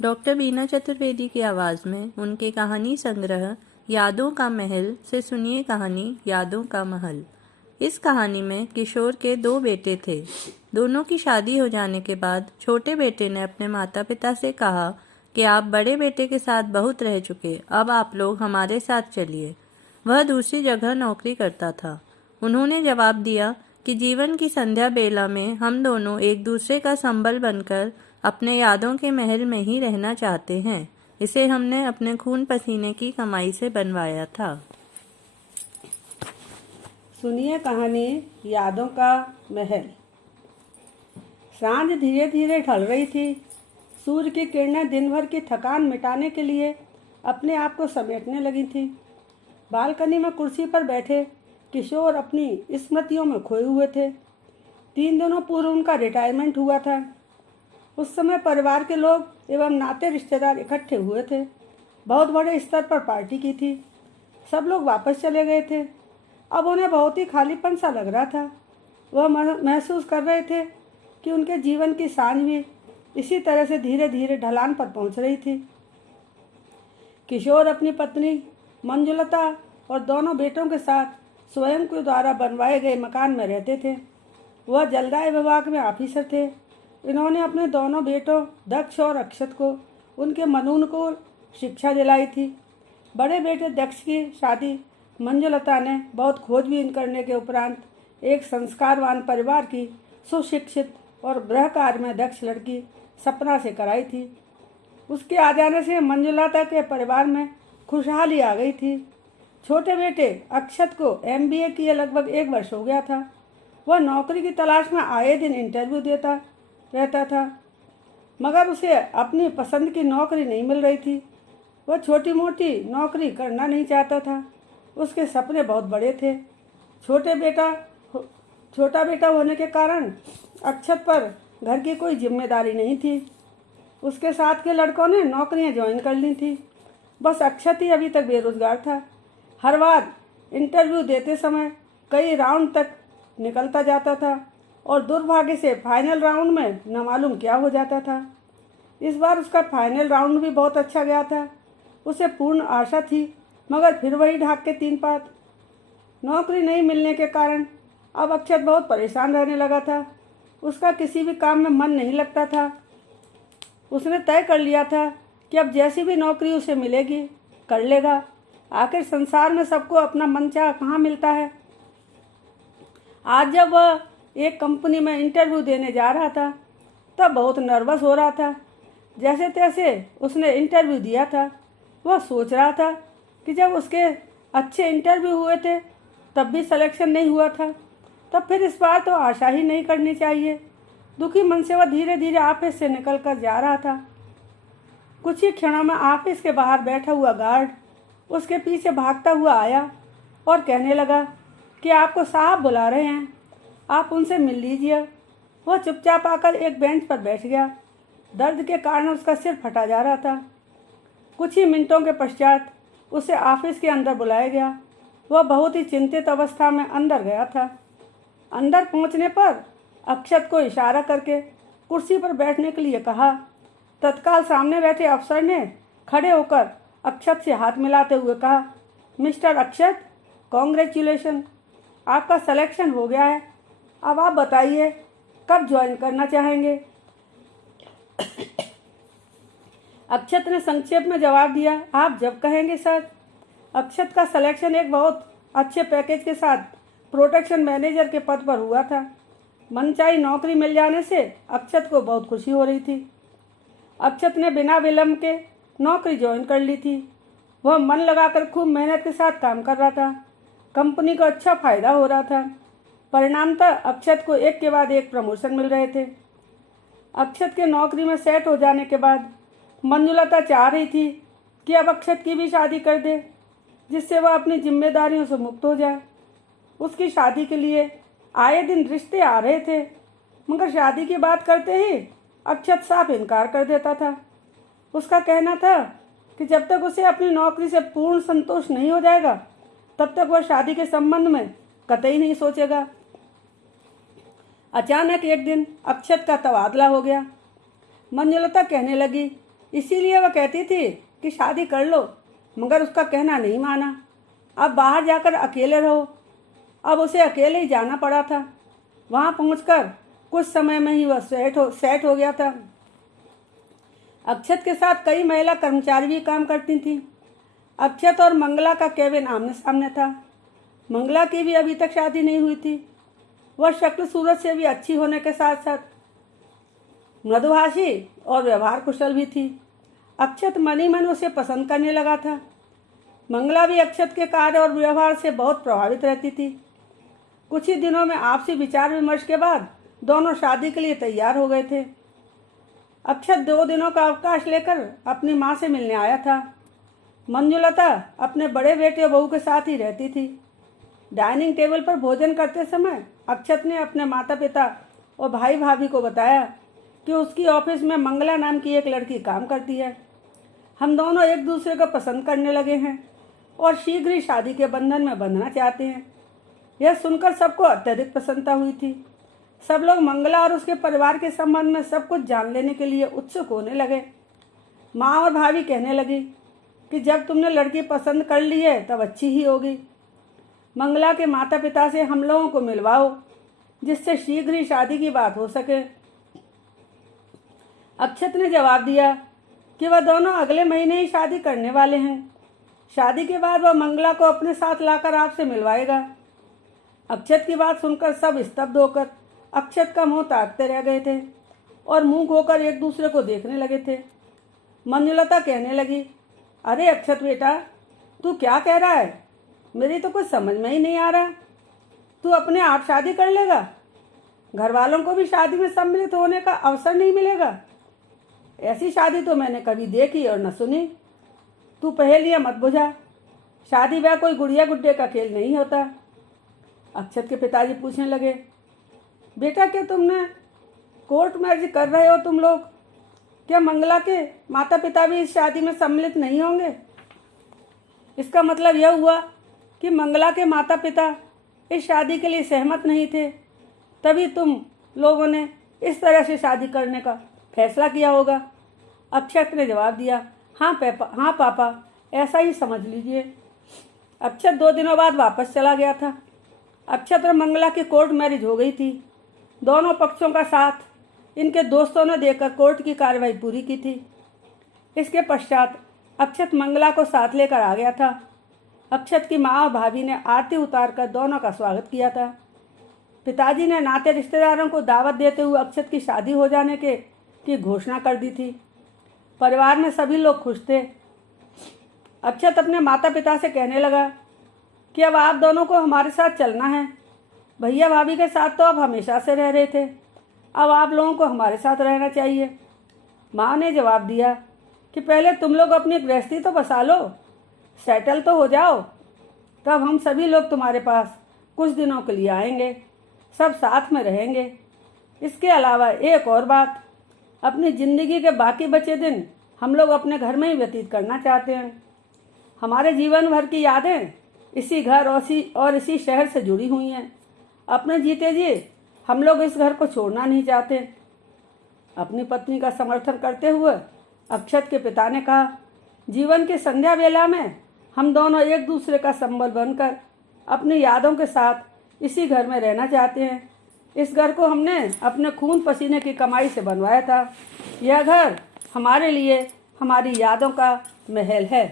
Doctor बीना चतुर्वेदी की आवाज़ में उनके कहानी संग्रह यादों का महल से सुनिए कहानी यादों का महल। इस कहानी में किशोर के दो बेटे थे। दोनों की शादी हो जाने के बाद छोटे बेटे ने अपने माता पिता से कहा कि आप बड़े बेटे के साथ बहुत रह चुके, अब आप लोग हमारे साथ चलिए। वह दूसरी जगह नौकरी करता था। उन्होंने जवाब दिया कि जीवन की संध्या बेला में हम दोनों एक दूसरे का संबल बनकर अपने यादों के महल में ही रहना चाहते हैं। इसे हमने अपने खून पसीने की कमाई से बनवाया था। सुनिए कहानी यादों का महल। सांझ धीरे धीरे ढल रही थी। सूर्य की किरणें दिन भर की थकान मिटाने के लिए अपने आप को समेटने लगी थी। बालकनी में कुर्सी पर बैठे किशोर अपनी स्मृतियों में खोए हुए थे। 3 दिनों पूर्व उनका रिटायरमेंट हुआ था। उस समय परिवार के लोग एवं नाते रिश्तेदार इकट्ठे हुए थे। बहुत बड़े स्तर पर पार्टी की थी। सब लोग वापस चले गए थे। अब उन्हें बहुत ही खालीपन सा लग रहा था। वह महसूस कर रहे थे कि उनके जीवन की सांझ भी इसी तरह से धीरे धीरे ढलान पर पहुंच रही थी। किशोर अपनी पत्नी मंजुलता और दोनों बेटों के साथ स्वयं के द्वारा बनवाए गए मकान में रहते थे। वह जलदाय विभाग में ऑफिसर थे। इन्होंने अपने दोनों बेटों दक्ष और अक्षत को उनके मनून को शिक्षा दिलाई थी। बड़े बेटे दक्ष की शादी मंजुलता ने बहुत खोजबीन करने के उपरांत एक संस्कारवान परिवार की सुशिक्षित और गृह कार्य में दक्ष लड़की सपना से कराई थी। उसके आ जाने से मंजुलता के परिवार में खुशहाली आ गई थी। छोटे बेटे अक्षत को MBA किए लगभग 1 वर्ष हो गया था। वह नौकरी की तलाश में आए दिन इंटरव्यू देता रहता था, मगर उसे अपनी पसंद की नौकरी नहीं मिल रही थी। वह छोटी मोटी नौकरी करना नहीं चाहता था। उसके सपने बहुत बड़े थे। छोटा बेटा होने के कारण अक्षत पर घर की कोई जिम्मेदारी नहीं थी। उसके साथ के लड़कों ने नौकरियां ज्वाइन कर ली थी। बस अक्षत ही अभी तक बेरोजगार था। हर बार इंटरव्यू देते समय कई राउंड तक निकलता जाता था और दुर्भाग्य से फाइनल राउंड में न मालूम क्या हो जाता था। इस बार उसका फाइनल राउंड भी बहुत अच्छा गया था। उसे पूर्ण आशा थी, मगर फिर वही ढाक के 3 पात। नौकरी नहीं मिलने के कारण अब अक्षत बहुत परेशान रहने लगा था। उसका किसी भी काम में मन नहीं लगता था। उसने तय कर लिया था कि अब जैसी भी नौकरी उसे मिलेगी कर लेगा। आखिर संसार में सबको अपना मनचाहा कहाँ मिलता है। आज जब वह एक कंपनी में इंटरव्यू देने जा रहा था तब बहुत नर्वस हो रहा था। जैसे तैसे उसने इंटरव्यू दिया था। वह सोच रहा था कि जब उसके अच्छे इंटरव्यू हुए थे तब भी सिलेक्शन नहीं हुआ था, तब फिर इस बार तो आशा ही नहीं करनी चाहिए। दुखी मन से वह धीरे धीरे ऑफिस से निकल कर जा रहा था। कुछ ही क्षणों में ऑफिस के बाहर बैठा हुआ गार्ड उसके पीछे भागता हुआ आया और कहने लगा कि आपको साहब बुला रहे हैं, आप उनसे मिल लीजिए। वह चुपचाप आकर एक बेंच पर बैठ गया। दर्द के कारण उसका सिर फटा जा रहा था। कुछ ही मिनटों के पश्चात उसे ऑफिस के अंदर बुलाया गया। वह बहुत ही चिंतित अवस्था में अंदर गया था। अंदर पहुंचने पर अक्षत को इशारा करके कुर्सी पर बैठने के लिए कहा। तत्काल सामने बैठे अफसर ने खड़े होकर अक्षत से हाथ मिलाते हुए कहा, मिस्टर अक्षत, कॉन्ग्रेचुलेशन, आपका सिलेक्शन हो गया है। अब आप बताइए कब ज्वाइन करना चाहेंगे। अक्षत ने संक्षेप में जवाब दिया, आप जब कहेंगे सर। अक्षत का सिलेक्शन एक बहुत अच्छे पैकेज के साथ प्रोडक्शन मैनेजर के पद पर हुआ था। मनचाही नौकरी मिल जाने से अक्षत को बहुत खुशी हो रही थी। अक्षत ने बिना विलंब के नौकरी ज्वाइन कर ली थी। वह मन लगाकर खूब मेहनत के साथ काम कर रहा था। कंपनी को अच्छा फायदा हो रहा था। परिणामतः अक्षत को एक के बाद एक प्रमोशन मिल रहे थे। अक्षत के नौकरी में सेट हो जाने के बाद मंजुलता चाह रही थी कि अब अक्षत की भी शादी कर दे, जिससे वह अपनी जिम्मेदारियों से मुक्त हो जाए। उसकी शादी के लिए आए दिन रिश्ते आ रहे थे, मगर शादी की बात करते ही अक्षत साफ इनकार कर देता था। उसका कहना था कि जब तक उसे अपनी नौकरी से पूर्ण संतोष नहीं हो जाएगा तब तक वह शादी के संबंध में कतई नहीं सोचेगा। अचानक एक दिन अक्षत का तबादला हो गया। मंजुलता कहने लगी इसीलिए वह कहती थी कि शादी कर लो, मगर उसका कहना नहीं माना। अब बाहर जाकर अकेले रहो। अब उसे अकेले ही जाना पड़ा था। वहाँ पहुंचकर कुछ समय में ही वह सेट हो गया था। अक्षत के साथ कई महिला कर्मचारी भी काम करती थीं। अक्षत और मंगला का केबिन आमने सामने था। मंगला की भी अभी तक शादी नहीं हुई थी। वह शक्ल सूरत से भी अच्छी होने के साथ साथ मृदुभाषी और व्यवहार कुशल भी थी। अक्षत मन ही मन उसे पसंद करने लगा था। मंगला भी अक्षत के कार्य और व्यवहार से बहुत प्रभावित रहती थी। कुछ ही दिनों में आपसी विचार विमर्श के बाद दोनों शादी के लिए तैयार हो गए थे। अक्षत 2 दिनों का अवकाश लेकर अपनी माँ से मिलने आया था। मंजुलता अपने बड़े बेटे और बहू के साथ ही रहती थी। डाइनिंग टेबल पर भोजन करते समय अक्षत ने अपने माता पिता और भाई भाभी को बताया कि उसकी ऑफिस में मंगला नाम की एक लड़की काम करती है। हम दोनों एक दूसरे को पसंद करने लगे हैं और शीघ्र ही शादी के बंधन में बंधना चाहते हैं। यह सुनकर सबको अत्यधिक प्रसन्नता हुई थी। सब लोग मंगला और उसके परिवार के संबंध में सब कुछ जान लेने के लिए उत्सुक होने लगे। माँ और भाभी कहने लगी कि जब तुमने लड़की पसंद कर ली है तब अच्छी ही होगी। मंगला के माता पिता से हम लोगों को मिलवाओ, जिससे शीघ्र ही शादी की बात हो सके। अक्षत ने जवाब दिया कि वह दोनों अगले महीने ही शादी करने वाले हैं। शादी के बाद वह मंगला को अपने साथ लाकर आपसे मिलवाएगा। अक्षत की बात सुनकर सब स्तब्ध होकर अक्षत का मुंह ताकते रह गए थे और मुंह खोकर एक दूसरे को देखने लगे थे। मंजुलता कहने लगी, अरे अक्षत बेटा, तू क्या कह रहा है? मेरी तो कुछ समझ में ही नहीं आ रहा। तू अपने आप शादी कर लेगा? घर वालों को भी शादी में सम्मिलित होने का अवसर नहीं मिलेगा? ऐसी शादी तो मैंने कभी देखी और न सुनी। तू पहेलियाँ मत बुझा। शादी ब्याह कोई गुड़िया गुड्डे का खेल नहीं होता। अक्षत के पिताजी पूछने लगे, बेटा क्या तुमने कोर्ट मैरिज कर रहे हो तुम लोग? क्या मंगला के माता पिता भी इस शादी में सम्मिलित नहीं होंगे? इसका मतलब यह हुआ कि मंगला के माता पिता इस शादी के लिए सहमत नहीं थे, तभी तुम लोगों ने इस तरह से शादी करने का फैसला किया होगा। अक्षत ने जवाब दिया, हाँ पापा, ऐसा ही समझ लीजिए। अक्षत 2 दिनों बाद वापस चला गया था। अक्षत और मंगला की कोर्ट मैरिज हो गई थी। दोनों पक्षों का साथ इनके दोस्तों ने देकर कोर्ट की कार्रवाई पूरी की थी। इसके पश्चात अक्षत मंगला को साथ लेकर आ गया था। अक्षत की माँ और भाभी ने आरती उतारकर दोनों का स्वागत किया था। पिताजी ने नाते रिश्तेदारों को दावत देते हुए अक्षत की शादी हो जाने की घोषणा कर दी थी। परिवार में सभी लोग खुश थे। अक्षत अपने माता पिता से कहने लगा कि अब आप दोनों को हमारे साथ चलना है। भैया भाभी के साथ तो आप हमेशा से रह रहे थे, अब आप लोगों को हमारे साथ रहना चाहिए। माँ ने जवाब दिया कि पहले तुम लोग अपनी गृहस्थी तो बसा लो, सेटल तो हो जाओ, तब हम सभी लोग तुम्हारे पास कुछ दिनों के लिए आएंगे, सब साथ में रहेंगे। इसके अलावा एक और बात, अपनी ज़िंदगी के बाकी बचे दिन हम लोग अपने घर में ही व्यतीत करना चाहते हैं। हमारे जीवन भर की यादें इसी घर और इसी शहर से जुड़ी हुई हैं। अपने जीते जी हम लोग इस घर को छोड़ना नहीं चाहते। अपनी पत्नी का समर्थन करते हुए अक्षत के पिता ने कहा, जीवन की संध्या वेला में हम दोनों एक दूसरे का संबल बनकर अपनी यादों के साथ इसी घर में रहना चाहते हैं। इस घर को हमने अपने खून पसीने की कमाई से बनवाया था। यह घर हमारे लिए हमारी यादों का महल है।